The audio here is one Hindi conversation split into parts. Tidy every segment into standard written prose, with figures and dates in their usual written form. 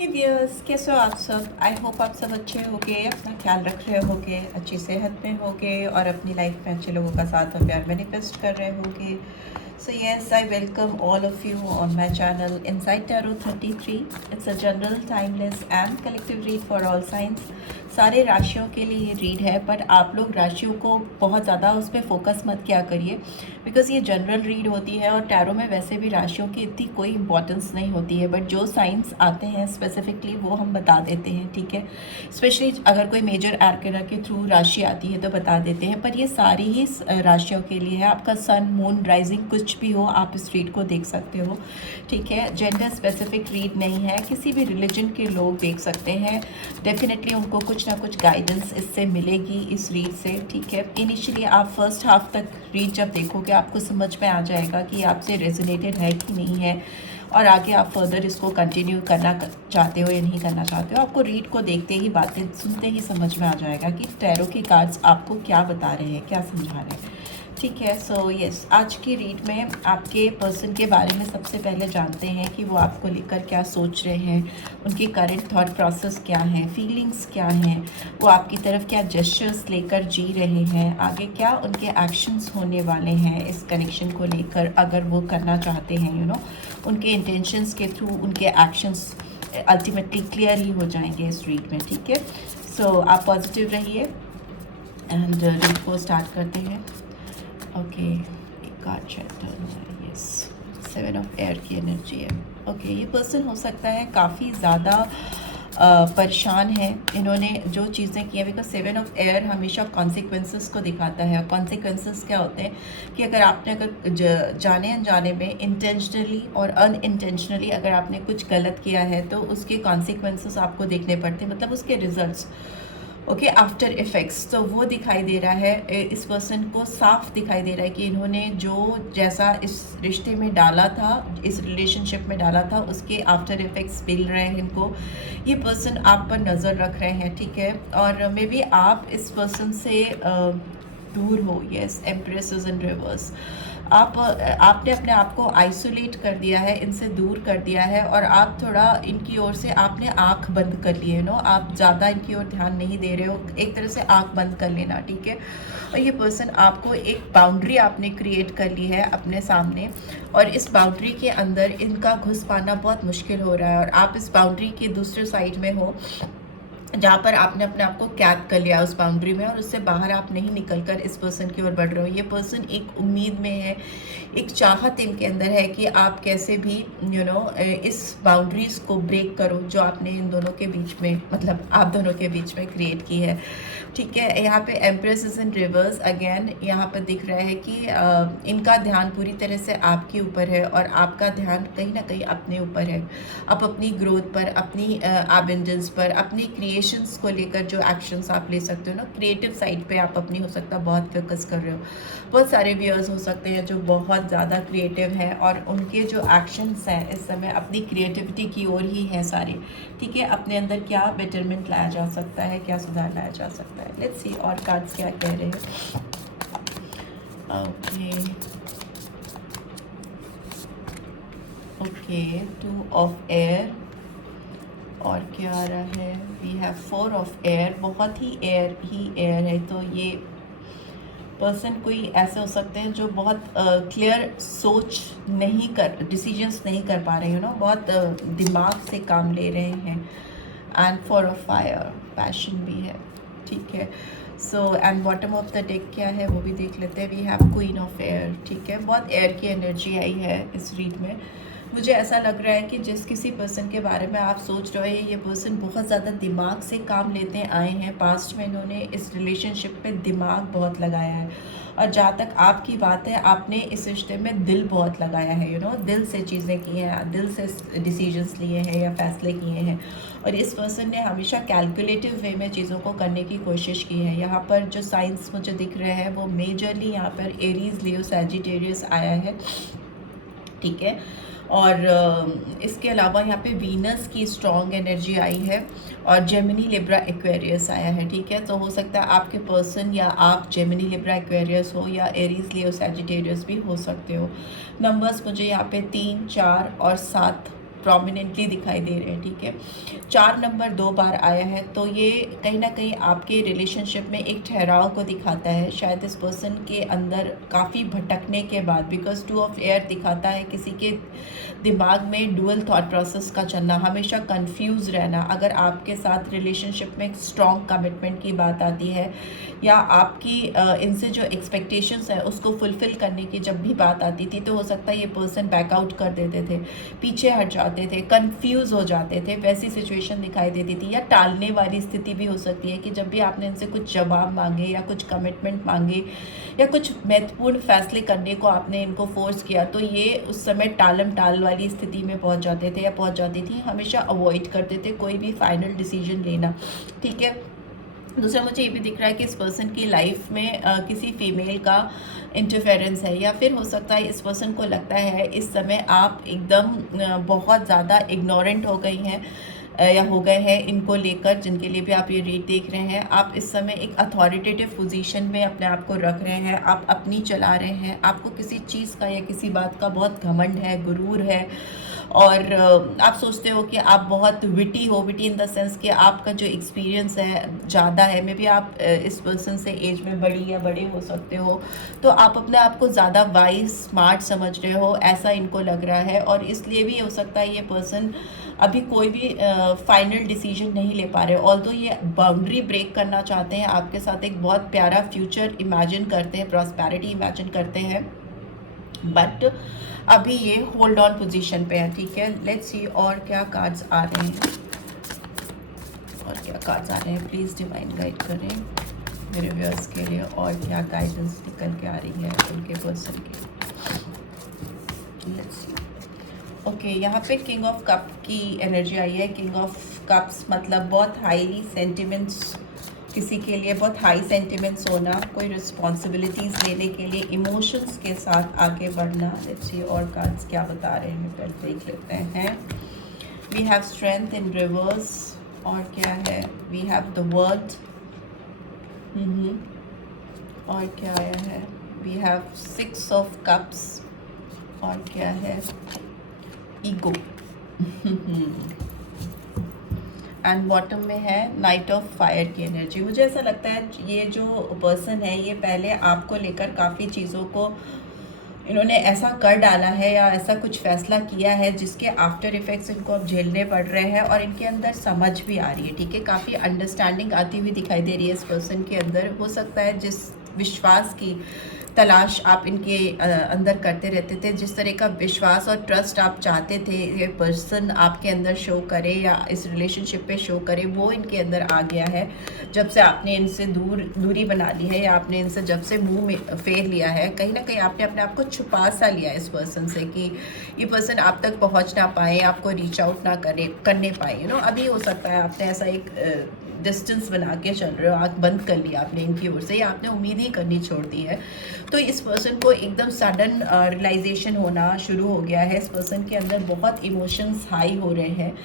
व्यूअर्स, कैसे हो आप सब। आई होप आप सब अच्छे होगे, अपना ख्याल रख रहे होगे, अच्छी सेहत में होगे और अपनी लाइफ में अच्छे लोगों का साथ और प्यार मैनिफेस्ट कर रहे होगे। So yes, I welcome all of you on my channel inside tarot 33। It's a general, timeless and collective read for all science. सारे राशियों के लिए ये रीड है, बट आप लोग राशियों को बहुत ज़्यादा उस पर फोकस मत किया करिए, बिकॉज ये जनरल रीड होती है और टैरो में वैसे भी राशियों की इतनी कोई इंपॉर्टेंस नहीं होती है, बट जो साइंस आते हैं स्पेसिफिकली वो हम बता देते हैं, ठीक है। स्पेशली अगर कोई मेजर आर्केना के थ्रू राशि आती है तो बता देते हैं, पर ये सारी ही राशियों के लिए है। आपका सन, मून, राइजिंग कुछ भी हो, आप इस रीड को देख सकते हो, ठीक है। जेंडर स्पेसिफिक रीड नहीं है, किसी भी रिलीजन के लोग देख सकते हैं। डेफिनेटली उनको कुछ ना कुछ गाइडेंस इससे मिलेगी इस रीड से, ठीक है। इनिशियली आप फर्स्ट हाफ तक रीड जब देखोगे आपको समझ में आ जाएगा कि आपसे रेजोनेटेड है कि नहीं है, और आगे आप फर्दर इसको कंटिन्यू करना चाहते हो या नहीं करना चाहते हो। आपको रीड को देखते ही, बातें सुनते ही समझ में आ जाएगा कि टैरो की कार्ड्स आपको क्या बता रहे हैं, क्या समझा रहे हैं, ठीक है। सो यस, आज की रीड में आपके पर्सन के बारे में सबसे पहले जानते हैं कि वो आपको लेकर क्या सोच रहे हैं, उनकी करंट थॉट प्रोसेस क्या है, फीलिंग्स क्या हैं, वो आपकी तरफ क्या जेस्चर्स लेकर जी रहे हैं, आगे क्या उनके एक्शंस होने वाले हैं इस कनेक्शन को लेकर, अगर वो करना चाहते हैं, उनके इंटेंशंस के थ्रू उनके एक्शंस अल्टीमेटली क्लियर ही हो जाएंगे इस रीड में, ठीक है। सो आप पॉजिटिव रहिए एंड रीड को स्टार्ट करते हैं। ओके, एक कार्ड चैप्टर है, यस, 7 ऑफ एयर की एनर्जी है। ओके, ये पर्सन हो सकता है काफ़ी ज़्यादा परेशान है। इन्होंने जो चीज़ें की हैं, बिकॉज 7 ऑफ एयर हमेशा कॉन्सिक्वेंसेस को दिखाता है। कॉन्सिक्वेंसेस क्या होते हैं कि अगर आपने जाने अनजाने में, इंटेंशनली और अनइंटेंशनली अगर आपने कुछ गलत किया है तो उसके कॉन्सिक्वेंसेस आपको देखने पड़ते हैं, मतलब उसके रिजल्ट्स, ओके, आफ्टर इफ़ेक्ट्स। तो वो दिखाई दे रहा है, इस पर्सन को साफ दिखाई दे रहा है कि इन्होंने जो जैसा इस रिश्ते में डाला था, इस रिलेशनशिप में डाला था, उसके आफ्टर इफ़ेक्ट्स मिल रहे हैं इनको। ये पर्सन आप पर नज़र रख रहे हैं, ठीक है। और मे बी आप इस पर्सन से दूर हो। Yes, empress is in reverse. आपने अपने आप को आइसोलेट कर दिया है, इनसे दूर कर दिया है, और आप थोड़ा इनकी ओर से आपने आंख बंद कर ली है, आप ज़्यादा इनकी ओर ध्यान नहीं दे रहे हो। एक तरह से आंख बंद कर लेना, ठीक है। और ये पर्सन आपको एक बाउंड्री आपने क्रिएट कर ली है अपने सामने, और इस बाउंड्री के अंदर इनका घुस पाना बहुत मुश्किल हो रहा है, और आप इस बाउंड्री के दूसरे साइड में हो जहाँ पर आपने अपने आप को कैद कर लिया उस बाउंड्री में, और उससे बाहर आप नहीं निकलकर इस पर्सन की ओर बढ़ रहे हो। ये पर्सन एक उम्मीद में है, एक चाहत इनके अंदर है कि आप कैसे भी इस बाउंड्रीज को ब्रेक करो जो आपने इन दोनों के बीच में, मतलब आप दोनों के बीच में क्रिएट की है, ठीक है। यहाँ पे empress is in reverse again. यहाँ पर दिख रहा है कि इनका ध्यान पूरी तरह से आपके ऊपर है, और आपका ध्यान कहीं ना कहीं अपने ऊपर है। आप अपनी ग्रोथ पर, अपनी एबंडेंस पर, अपनी क्रिएशंस को लेकर जो एक्शंस आप ले सकते हो क्रिएटिव साइड पे आप अपनी हो सकता है बहुत फोकस कर रहे हो। बहुत सारे व्यूअर्स हो सकते हैं जो बहुत ज़्यादा क्रिएटिव हैं, और उनके जो एक्शंस हैं इस समय अपनी क्रिएटिविटी की ओर ही हैं सारे, ठीक है। अपने अंदर क्या बेटरमेंट लाया जा सकता है, क्या सुधार लाया जा सकता है, लेट्स सी और कार्ड्स क्या कह रहे हैं। ओके, 2 ऑफ एयर, और क्या आ रहा है, वी हैव 4 ऑफ एयर। बहुत ही एयर है, तो ये पर्सन कोई ऐसे हो सकते हैं जो बहुत क्लियर सोच नहीं कर, डिसीजंस नहीं कर पा रहे हैं, बहुत दिमाग से काम ले रहे हैं। एंड 4 ऑफ फायर, पैशन भी है, ठीक है। So and bottom of the deck क्या है वो भी देख लेते हैं। We have queen of air, ठीक है। बहुत एयर की एनर्जी आई है इस रीड में। मुझे ऐसा लग रहा है कि जिस किसी पर्सन के बारे में आप सोच रहे हैं, ये पर्सन बहुत ज़्यादा दिमाग से काम लेते आए हैं। पास्ट में इन्होंने इस रिलेशनशिप पे दिमाग बहुत लगाया है, और जहाँ तक आपकी बात है, आपने इस रिश्ते में दिल बहुत लगाया है, दिल से चीज़ें की हैं, दिल से डिसीजंस लिए हैं या फैसले किए हैं। और इस पर्सन ने हमेशा कैलकुलेटिव वे में चीज़ों को करने की कोशिश की है। यहाँ पर जो साइंस मुझे दिख रहे हैं वो मेजरली यहाँ पर एरीज, लियो, सैजिटेरियस आया है, ठीक है। और इसके अलावा यहाँ पे वीनस की स्ट्रॉन्ग एनर्जी आई है, और जेमिनी, लिब्रा, एक्वेरियस आया है, ठीक है। तो हो सकता है आपके पर्सन या आप जेमिनी, लिब्रा, एक्वेरियस हो, या एरीज, लियो, सैजिटेरियस भी हो सकते हो। नंबर्स मुझे यहाँ पे 3, 4 और 7 प्रोमिनेंटली दिखाई दे रहे हैं, ठीक है। 4 नंबर 2 बार आया है, तो ये कहीं ना कहीं आपके रिलेशनशिप में एक ठहराव को दिखाता है। शायद इस पर्सन के अंदर काफ़ी भटकने के बाद, बिकॉज 2 ऑफ एयर दिखाता है किसी के दिमाग में डुअल थॉट प्रोसेस का चलना, हमेशा कंफ्यूज रहना। अगर आपके साथ रिलेशनशिप में स्ट्रॉन्ग कमिटमेंट की बात आती है, या आपकी इनसे जो एक्सपेक्टेशंस है उसको फुलफ़िल करने की जब भी बात आती थी, तो हो सकता है ये पर्सन बैकआउट कर देते थे, पीछे हट जाते थे, कंफ्यूज हो जाते थे, वैसी सिचुएशन दिखाई देती थी। या टालने वाली स्थिति भी हो सकती है कि जब भी आपने इनसे कुछ जवाब मांगे या कुछ कमिटमेंट मांगे या कुछ महत्वपूर्ण फैसले करने को आपने इनको फोर्स किया, तो ये उस समय टालम टाल वाली स्थिति में पहुंच जाते थे या पहुंच जाती थी। हमेशा अवॉइड करते थे कोई भी फाइनल डिसीजन लेना, ठीक है। दूसरा मुझे ये भी दिख रहा है कि इस पर्सन की लाइफ में किसी फीमेल का इंटरफेरेंस है, या फिर हो सकता है इस पर्सन को लगता है इस समय आप एकदम बहुत ज़्यादा इग्नोरेंट हो गई हैं या हो गए हैं इनको लेकर, जिनके लिए भी आप ये रीड देख रहे हैं। आप इस समय एक अथॉरिटेटिव पोजीशन में अपने आप को रख रहे हैं, आप अपनी चला रहे हैं, आपको किसी चीज़ का या किसी बात का बहुत घमंड है, गुरूर है, और आप सोचते हो कि आप बहुत विटी हो, विटी इन द सेंस कि आपका जो एक्सपीरियंस है ज़्यादा है। मे बी आप इस पर्सन से एज में बड़ी या बड़े हो सकते हो, तो आप अपने आप को ज़्यादा वाइज स्मार्ट समझ रहे हो, ऐसा इनको लग रहा है। और इसलिए भी हो सकता है ये पर्सन अभी कोई भी फाइनल डिसीजन नहीं ले पा रहे, ऑल्दो ये बाउंड्री ब्रेक करना चाहते हैं, आपके साथ एक बहुत प्यारा फ्यूचर इमेजिन करते हैं, प्रॉस्पेरिटी इमेजिन करते हैं, बट अभी ये होल्ड ऑन पोजीशन पे है, ठीक है। लेट्स सी और क्या कार्ड्स आ रहे हैं, और क्या कार्ड्स आ रहे हैं, प्लीज़ डिवाइन गाइड करें मेरे व्यूअर्स के लिए, और क्या गाइडेंस निकल के आ रही है उनके पर्सन की। Let's see. ओके, यहाँ पे किंग ऑफ कप की एनर्जी आई है। किंग ऑफ कप्स मतलब बहुत हाईली सेंटिमेंट्स, किसी के लिए बहुत हाई सेंटिमेंट्स होना, कोई रिस्पॉन्सिबिलिटीज़ लेने के लिए इमोशंस के साथ आगे बढ़ना। लेट्स सी और कार्ड्स क्या बता रहे हैं, पहले देख लेते हैं। We have strength in reverse, और क्या है, वी हैव द वर्ड, और क्या आया है, वी हैव 6 ऑफ कप्स, और क्या है, ईगो, एंड बॉटम में है नाइट ऑफ फायर की एनर्जी। मुझे ऐसा लगता है ये जो पर्सन है ये पहले आपको लेकर काफ़ी चीज़ों को इन्होंने ऐसा कर डाला है या ऐसा कुछ फैसला किया है जिसके आफ्टर इफ़ेक्ट्स इनको अब झेलने पड़ रहे हैं, और इनके अंदर समझ भी आ रही है, ठीक है। काफ़ी अंडरस्टैंडिंग आती हुई दिखाई दे रही है इस पर्सन के अंदर। हो सकता है जिस विश्वास की तलाश आप इनके अंदर करते रहते थे, जिस तरह का विश्वास और ट्रस्ट आप चाहते थे ये पर्सन आपके अंदर शो करे या इस रिलेशनशिप पे शो करे, वो इनके अंदर आ गया है जब से आपने इनसे दूरी बना ली है, या आपने इनसे जब से मुंह में फेर लिया है। कहीं ना कहीं आपने अपने आप को छुपा सा लिया इस पर्सन से कि ये पर्सन आप तक पहुंच ना पाए, आपको रीच आउट ना करने पाए, अभी हो सकता है आपने ऐसा एक डिस्टेंस बना के चल रहे हो, आँख बंद कर लिया आपने इनकी ओर से, या आपने उम्मीद ही करनी छोड़ दी है। तो इस पर्सन को एकदम सडन रियलाइजेशन होना शुरू हो गया है। इस पर्सन के अंदर बहुत इमोशंस हाई हो रहे हैं।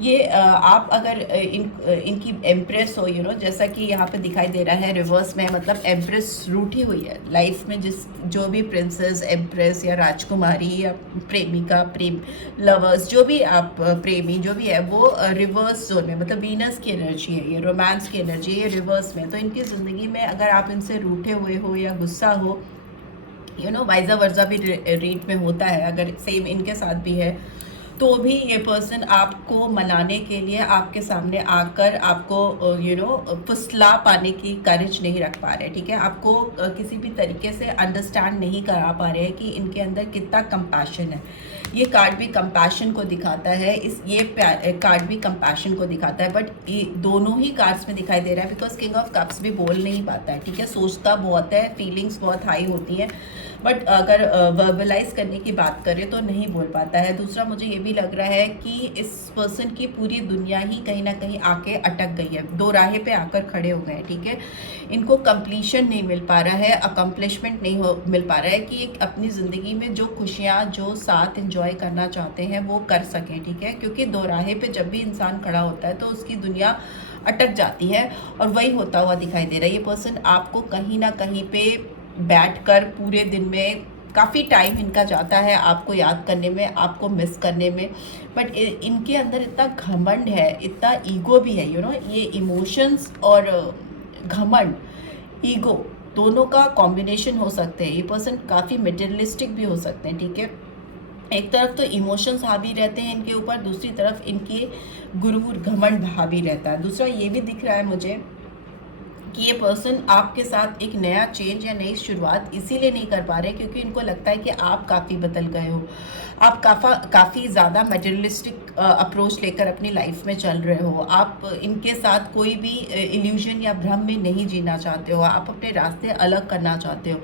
ये आप अगर इनकी एम्प्रेस हो, जैसा कि यहाँ पे दिखाई दे रहा है रिवर्स में, मतलब एम्प्रेस रूठी हुई है लाइफ में, जो भी प्रिंसेस, एम्प्रेस या राजकुमारी या प्रेमिका, प्रेम लवर्स, जो भी आप प्रेमी जो भी है, वो रिवर्स जोन में, मतलब वीनस की एनर्जी है, ये रोमांस की एनर्जी है, ये रिवर्स में। तो इनकी ज़िंदगी में अगर आप इनसे रूठे हुए हो या गुस्सा हो, वाइजा वर्जा भी रीड में होता है, अगर सेम इनके साथ भी है, तो भी ये पर्सन आपको मनाने के लिए आपके सामने आकर आपको फुसला पाने की करेज नहीं रख पा रहे, ठीक है। आपको किसी भी तरीके से अंडरस्टैंड नहीं करा पा रहे हैं कि इनके अंदर कितना कंपैशन है। ये कार्ड भी कंपैशन को दिखाता है, ये कार्ड भी कंपैशन को दिखाता है, बट ये दोनों ही कार्ड्स में दिखाई दे रहा है, बिकॉज किंग ऑफ कप्स भी बोल नहीं पाता है, ठीक है। सोचता बहुत है, फीलिंग्स बहुत हाई होती हैं, बट अगर वर्बलाइज करने की बात करें तो नहीं बोल पाता है। दूसरा मुझे ये भी लग रहा है कि इस पर्सन की पूरी दुनिया ही कहीं ना कहीं आके अटक गई है, दो राहे पे आकर खड़े हो गए हैं, ठीक है। इनको कंप्लीशन नहीं मिल पा रहा है, अकम्पलिशमेंट नहीं मिल पा रहा है कि एक अपनी ज़िंदगी में जो खुशियाँ, जो साथ एंजॉय करना चाहते हैं वो कर सकें, ठीक है। क्योंकि दो राहे पे जब भी इंसान खड़ा होता है तो उसकी दुनिया अटक जाती है, और वही होता हुआ दिखाई दे रहा है। ये पर्सन आपको कहीं ना कहीं पे बैठकर पूरे दिन में काफ़ी टाइम इनका जाता है आपको याद करने में, आपको मिस करने में, बट इनके अंदर इतना घमंड है, इतना ईगो भी है, ये इमोशंस और घमंड, ईगो दोनों का कॉम्बिनेशन हो सकते हैं। ये पर्सन काफ़ी मटेरियलिस्टिक भी हो सकते हैं, ठीक है। एक तरफ तो इमोशंस हावी रहते हैं इनके ऊपर, दूसरी तरफ इनके गुरूर घमंड हावी रहता है। दूसरा ये भी दिख रहा है मुझे कि ये पर्सन आपके साथ एक नया चेंज या नई शुरुआत इसीलिए नहीं कर पा रहे क्योंकि इनको लगता है कि आप काफ़ी बदल गए हो, आप काफ़ी ज़्यादा मटेरियलिस्टिक अप्रोच लेकर अपनी लाइफ में चल रहे हो, आप इनके साथ कोई भी इल्यूजन या भ्रम में नहीं जीना चाहते हो, आप अपने रास्ते अलग करना चाहते हो।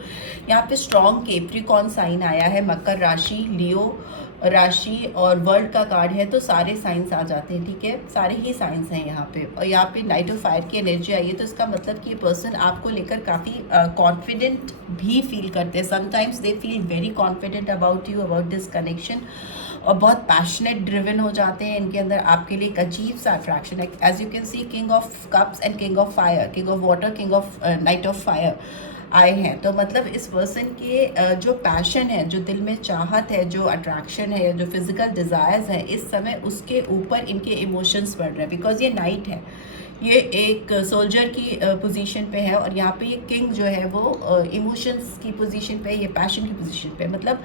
यहाँ पे स्ट्रॉन्ग कैप्रिकॉर्न साइन आया है, मकर राशि, लियो राशि और वर्ल्ड का कार्ड है, तो सारे साइंस आ जाते हैं, ठीक है, सारे ही साइंस हैं यहाँ पे। और यहाँ पे नाइट ऑफ फायर की एनर्जी आई है, तो इसका मतलब कि ये पर्सन आपको लेकर काफ़ी कॉन्फिडेंट भी फील करते हैं। Sometimes they feel very confident about you, about this connection, और बहुत पैशनेट ड्रिवन हो जाते हैं। इनके अंदर आपके लिए एक अजीब सा अट्रैक्शन है। As you can see king of cups and king of fire, king of water, king of knight of fire आए हैं। तो मतलब इस पर्सन के जो पैशन है, जो दिल में चाहत है, जो अट्रैक्शन है, जो फिजिकल डिज़ायर्स है, इस समय उसके ऊपर इनके इमोशंस बढ़ रहे हैं, बिकॉज ये नाइट है, ये एक सोल्जर की पोजीशन पे है, और यहाँ पे ये किंग जो है वो इमोशंस की पोजीशन पे, ये पैशन की पोजीशन पे। मतलब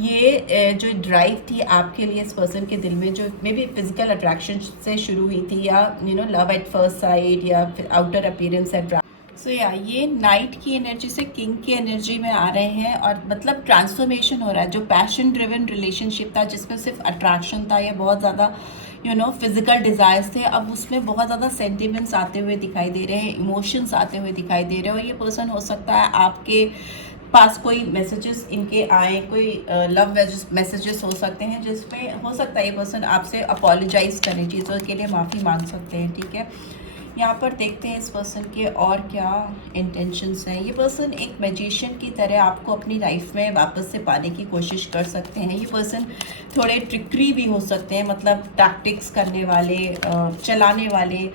ये जो ड्राइव थी आपके लिए इस पर्सन के दिल में, जो मे बी फिजिकल अट्रैक्शन से शुरू हुई थी, या लव एट फर्स्ट साइट, या आउटर अपीयरेंस एट। सो या ये नाइट की एनर्जी से किंग की एनर्जी में आ रहे हैं, और मतलब ट्रांसफॉर्मेशन हो रहा है। जो पैशन ड्रिवन रिलेशनशिप था, जिसमें सिर्फ अट्रैक्शन था, या बहुत ज़्यादा फिजिकल डिज़ायर्स थे, अब उसमें बहुत ज़्यादा सेंटिमेंट्स आते हुए दिखाई दे रहे हैं, इमोशंस आते हुए दिखाई दे रहे हैं। और ये पर्सन हो सकता है आपके पास कोई मैसेजेस इनके आए, कोई लव मैसेजेस हो सकते हैं, जिसमें हो सकता है ये पर्सन आपसे अपोलोजाइज़ करें, चीज़ों के लिए माफ़ी मांग सकते हैं, ठीक है। यहाँ पर देखते हैं इस पर्सन के और क्या इंटेंशंस हैं। ये पर्सन एक मैजिशियन की तरह आपको अपनी लाइफ में वापस से पाने की कोशिश कर सकते हैं। ये पर्सन थोड़े ट्रिकरी भी हो सकते हैं, मतलब टैक्टिक्स करने वाले, चलाने वाले,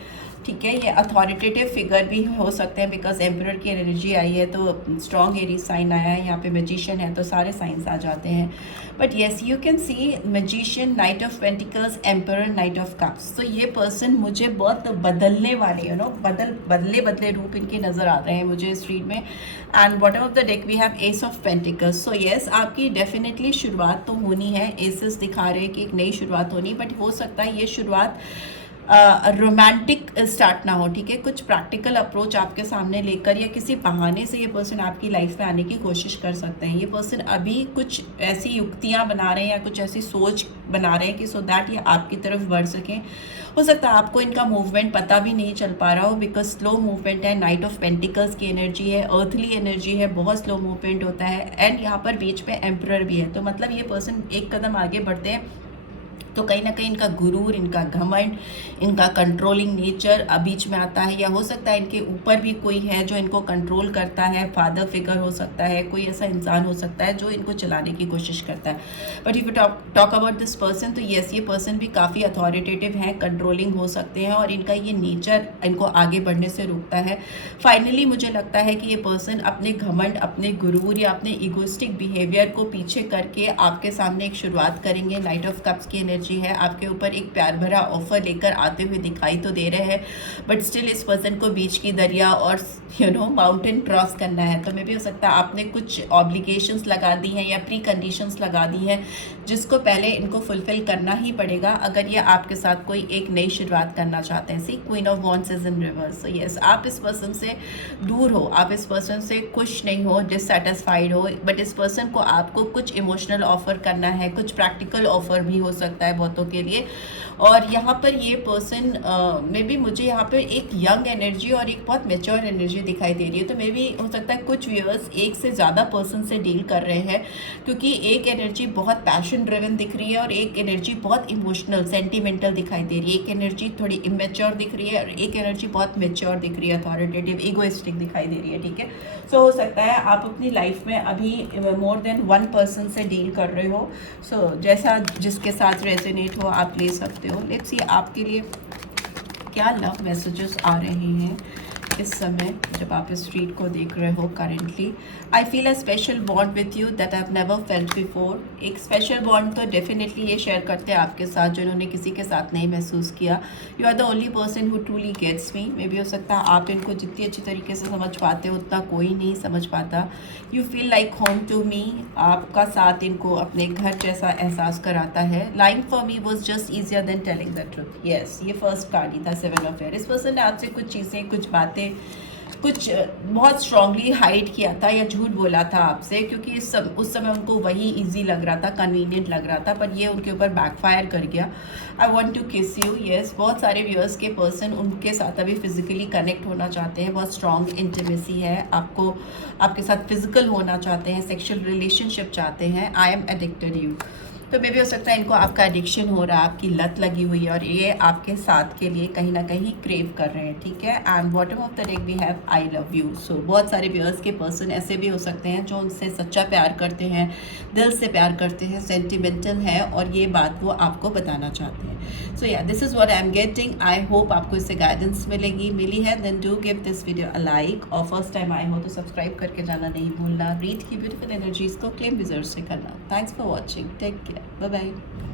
ठीक है। ये अथॉरिटेटिव फिगर भी हो सकते हैं, बिकॉज एम्परर की एनर्जी आई है, तो स्ट्रॉन्ग एरी साइन आया है, यहाँ पे मैजिशियन है, तो सारे साइंस आ जाते हैं। But yes, you can C magician, night of pentacles, emperor, night of cups. तो ये पर्सन मुझे बहुत बदलने वाले, बदले रूप इनके नज़र आ रहे हैं मुझे इस रीड में। And bottom of the deck we have ace of pentacles. So yes, आपकी डेफिनेटली शुरुआत तो होनी है, एसेस दिखा रहे हैं कि एक नई शुरुआत होनी, बट हो सकता है ये शुरुआत रोमांटिक स्टार्ट ना हो, ठीक है। कुछ प्रैक्टिकल अप्रोच आपके सामने लेकर, या किसी बहाने से ये पर्सन आपकी लाइफ में आने की कोशिश कर सकते हैं। ये पर्सन अभी कुछ ऐसी युक्तियां बना रहे हैं, या कुछ ऐसी सोच बना रहे हैं कि सो दैट ये आपकी तरफ बढ़ सकें। हो सकता है आपको इनका मूवमेंट पता भी नहीं चल पा रहा हो, बिकॉज स्लो मूवमेंट है, नाइट ऑफ पेंटिकल्स की एनर्जी है, अर्थली एनर्जी है, बहुत स्लो मूवमेंट होता है, एंड यहाँ पर बीच में एम्परर भी है। तो मतलब ये पर्सन एक कदम आगे बढ़ते हैं तो कहीं ना कहीं इनका गुरूर, इनका घमंड, इनका कंट्रोलिंग नेचर बीच में आता है। या हो सकता है इनके ऊपर भी कोई है जो इनको कंट्रोल करता है, फादर फिगर हो सकता है, कोई ऐसा इंसान हो सकता है जो इनको चलाने की कोशिश करता है। But if you talk about this person, तो येस, ये पर्सन भी काफ़ी अथॉरिटेटिव है, कंट्रोलिंग हो सकते हैं, और इनका ये नेचर इनको आगे बढ़ने से रोकता है। फाइनली मुझे लगता है कि ये पर्सन अपने घमंड, अपने गुरूर या अपने इगोइस्टिक बिहेवियर को पीछे करके आपके सामने एक शुरुआत करेंगे। नाइट ऑफ कप्स की एनर्जी है, आपके ऊपर एक प्यार भरा ऑफर लेकर आते हुए दिखाई तो दे रहे हैं, बट स्टिल इस पर्सन को बीच की दरिया और माउंटेन क्रॉस करना है। तो मे भी हो सकता है आपने कुछ ऑब्लिगेशंस लगा दी हैं, या प्री कंडीशंस लगा दी हैं, जिसको पहले इनको फुलफिल करना ही पड़ेगा अगर ये आपके साथ कोई एक नई शुरुआत करना चाहते हैं। See queen of wands is in reverse. So yes, आप इस पर्सन से दूर हो, आप इस पर्सन से खुश नहीं हो, डिससेटिस्फाइड हो, बट इस पर्सन को आपको कुछ इमोशनल ऑफर करना है, कुछ प्रैक्टिकल ऑफर भी हो सकता है बहुतों के लिए। और यहाँ पर ये पर्सन में भी मुझे यहाँ पर एक यंग एनर्जी और एक बहुत मेच्योर एनर्जी दिखाई दे रही है। तो मे भी हो सकता है कुछ व्यूअर्स एक से ज़्यादा पर्सन से डील कर रहे हैं, क्योंकि एक एनर्जी बहुत पैशन ड्रिवन दिख रही है, और एक एनर्जी बहुत इमोशनल, सेंटिमेंटल दिखाई दे रही है। एक एनर्जी थोड़ी इमेच्योर दिख रही है, और एक एनर्जी बहुत मेच्योर दिख रही है, अथॉरिटेटिव, इगोइस्टिक दिखाई दे रही है, ठीक है। सो हो सकता है आप अपनी लाइफ में अभी मोर देन वन पर्सन से डील कर रहे हो। सो जैसा जिसके साथ रेजोनेट हो आप ले सकते हो। लेट्स सी आपके लिए क्या लव मैसेजेस आ रहे हैं इस समय जब आप इस रीड को देख रहे हो currently. I feel a special bond with you that I have never felt before. एक स्पेशल बॉन्ड तो डेफिनेटली ये शेयर करते हैं आपके साथ जो इन्होंने किसी के साथ नहीं महसूस किया। You are the only person who truly gets me. Maybe हो सकता है आप इनको जितनी अच्छी तरीके से समझ पाते हो उतना कोई नहीं समझ पाता। You feel like home to me. आपका साथ इनको अपने घर जैसा एहसास कराता है। Lying for me was just easier than telling the truth. Yes, ये फर्स्ट कार्ड ही था, 7 ऑफ एयर। इस पर्सन ने आपसे कुछ चीज़ें, कुछ बातें, कुछ बहुत स्ट्रांगली हाइड किया था या झूठ बोला था आपसे, क्योंकि उस समय उनको वही इजी लग रहा था, कन्वीनियंट लग रहा था, पर ये उनके ऊपर बैकफायर कर गया। आई वॉन्ट टू किस यू। येस, बहुत सारे व्यूअर्स के पर्सन उनके साथ अभी फिजिकली कनेक्ट होना चाहते हैं। बहुत स्ट्रॉन्ग इंटीमेसी है, आपको आपके साथ फिजिकल होना चाहते हैं, सेक्शुअल रिलेशनशिप चाहते हैं। I am addicted you. तो मे भी हो सकता है इनको आपका एडिक्शन हो रहा है, आपकी लत लगी हुई है और ये आपके साथ के लिए कहीं ना कहीं क्रेव कर रहे हैं, ठीक है। And bottom of the deck we have I love you. So बहुत सारे व्यूअर्स के पर्सन ऐसे भी हो सकते हैं जो उनसे सच्चा प्यार करते हैं, दिल से प्यार करते हैं, सेंटिमेंटल है और ये बात वो आपको बताना चाहते हैं। So yeah, this is what I am getting. I hope आपको इससे गाइडेंस मिली है। Then do give this video a like और फर्स्ट टाइम आए हो तो सब्सक्राइब करके जाना नहीं भूलना। रीड की ब्यूटीफुल एनर्जीज को क्लेम विजर्व से करना। Thanks for watching, take care, bye bye.